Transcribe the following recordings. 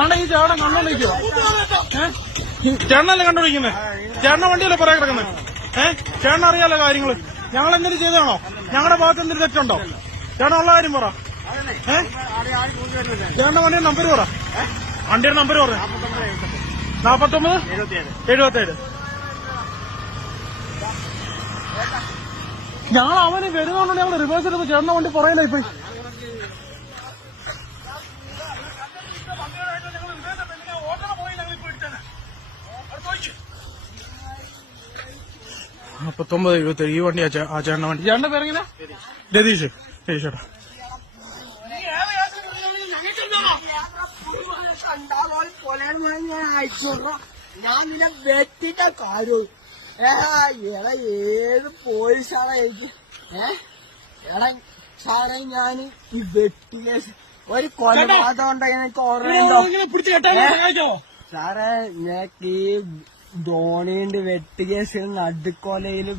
ആണ്ടെ ഈ ചേട്ടൻ കണ്ടോണ്ടിരിക്കുവോ? ചേട്ടനല്ലേ കണ്ടോണ്ടിരിക്കുന്നത്? ചേട്ടനെ വണ്ടിയല്ലേ പറയാ കിടക്കുന്നത്? ചേട്ടൻ അറിയാലോ കാര്യങ്ങള്. ഞങ്ങൾ എന്തെങ്കിലും ചെയ്തതാണോ? ഞങ്ങളുടെ ഭാഗത്ത് എന്തെങ്കിലും തെറ്റുണ്ടോ? ചേട്ടൻ ഉള്ള കാര്യം പറ. ചേട്ടന്റെ വണ്ടിയുടെ നമ്പർ പറ. വണ്ടിയുടെ നമ്പർ പറ. 4977. ഞങ്ങൾ അവന് വരുന്നതുകൊണ്ട് ഞങ്ങൾ റിവേഴ്സ് എടുത്ത് ചേട്ടന്റെ വണ്ടി പറയില്ല ഇപ്പൊ. $49, $77 ഈ വണ്ടി ആ ചേട്ടന്റെ വണ്ടി. ചേട്ടന്റെ പേരെങ്ങനെ? രതീഷ്. ചേട്ടാ ഞാൻ നിന്നെ വെട്ടിട്ട കാര്യം എടാ ഏത് പോലീസാണ് എനിക്ക് എടാ സാറേ ഞാൻ ഈ വെട്ടി കേസ് ഒരു കൊലപാതകം ഉണ്ടെങ്കിൽ എനിക്ക് ഓർമ്മയുണ്ടോ സാറേ ഞങ്ങൾക്ക് ഈ ധോണിന്റെ വെട്ടി കേസിൽ നടുക്കൊലയില്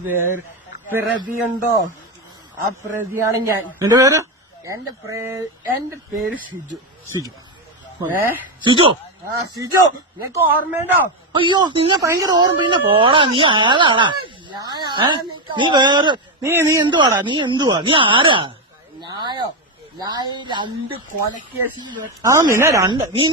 പ്രതിയുണ്ടോ? ആ പ്രതിയാണ് ഞാൻ. എന്റെ പേര്? എന്റെ പേര് സിജു. സിജു സിജു നിനക്ക് ഓർമ്മയുണ്ടോ? അയ്യോ നിന്നെ ഭയങ്കര ഓർമ്മ. പിന്നെ പോടാ, നീ ആരാടാ? നീ വേറെ നീ എന്തുവാടാ? നീ ആരാ? ഞാൻ 2 കൊലക്കേസിൽ നിന്നെ 2 നീ